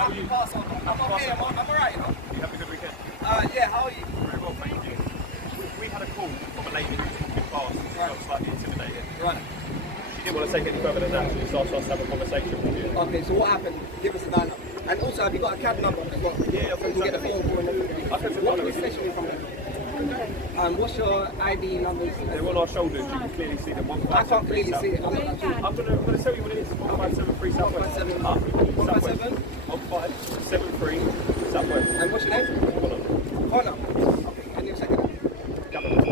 how are you? I'm okay, I'm alright, you know. You having a good weekend? Yeah, how are you? Very well, thank you. We had a call from a lady who's talking fast and she got slightly intimidated. Right. She didn't want to take any further than that, she just asked us to have a conversation with you. Okay, so what happened? Give us a line up. And also, have you got a cab number as well? Yeah, so we'll get a phone call and everything. I can What police station are you from? What's your ID numbers? They're on our shoulders, you can clearly see them. I can't clearly see it. I'm going to tell you what it is. 1573 Southwest. 157? 1573 Southwest. And what's your name? Connor. Okay, can you check it out? Government.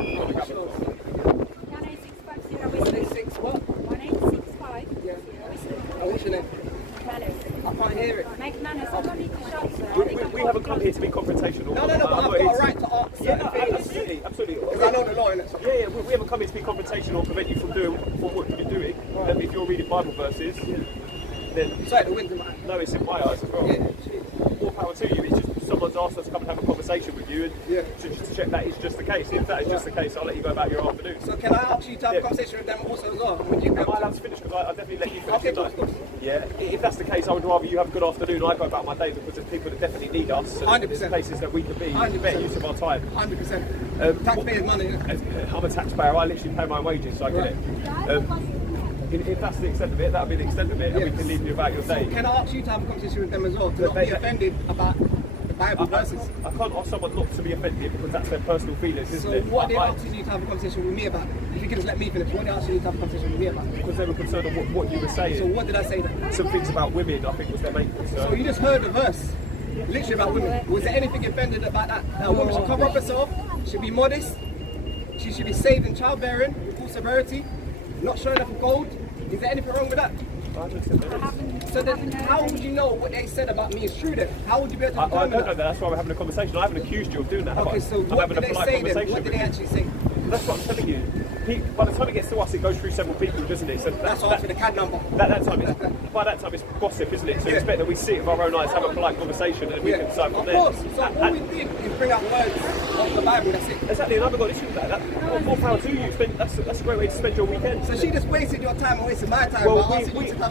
186 what? 1865. Yeah. And what's your name? Manners. I can't hear it. Make manners. I don't need to shout, sir. We haven't come here to be confrontational. No, but I've got a right to ask. Yeah, no, absolutely. Because I know the law in it. Yeah, we haven't come here to be confrontational or prevent you from doing what you're doing. If you're reading Bible verses, then... Sorry, the wind's in my eye. No, it's in my eyes as well. Yeah. More power to you. It's just someone's asked us to come and have a conversation with you and just to check that is just the case. If that is just the case, I'll let you go about your afternoon. So can I ask you to have a conversation with them also as well? Would you be able Am I allowed to finish? Because I definitely let you finish. Okay, of course. Yeah, if that's the case, I would rather you have a good afternoon. I go about my day because there's people that definitely need us. 100%. There's places that we can be 100%. better use of our time. 100%. Taxpayers' money. I'm a taxpayer. I literally pay my wages, so I get it. If that's the extent of it, that'll be the extent of it, and we can leave you about your day. So can I ask you to have a conversation with them as well, to not be offended about the Bible verses? I can't ask someone not to be offended because that's their personal feelings, isn't it? So what are they asking you to have a conversation with me about? If you can just let me finish, what are they asking you to have a conversation with me about? Because they were concerned of what you were saying. So what did I say then? Some things about women, I think, was their main concern. So you just heard the verse, literally about women. Was there anything offended about that? That a woman should cover up herself, should be modest, she should be saved in childbearing with full severity, not showing off gold. Is there anything wrong with that? So then how would you know what they said about me is true then? How would you be able to determine I don't know that, that's why we're having a conversation. I haven't accused you of doing that. Okay, so what did they say then? What did they actually say? That's what I'm telling you. By the time it gets to us, it goes through several people, doesn't it? So That's why I asked for the CAD number. By that time, it's gossip, isn't it? So expect that we see it with our own eyes, have a polite conversation, and we can decide from there. Of course. So all we did is bring up words of the Bible. That's it. Exactly, and I haven't got issues with that. More power to you. That's a great way to spend your weekend. So she just wasted your time and wasted my time. Well, by asking you to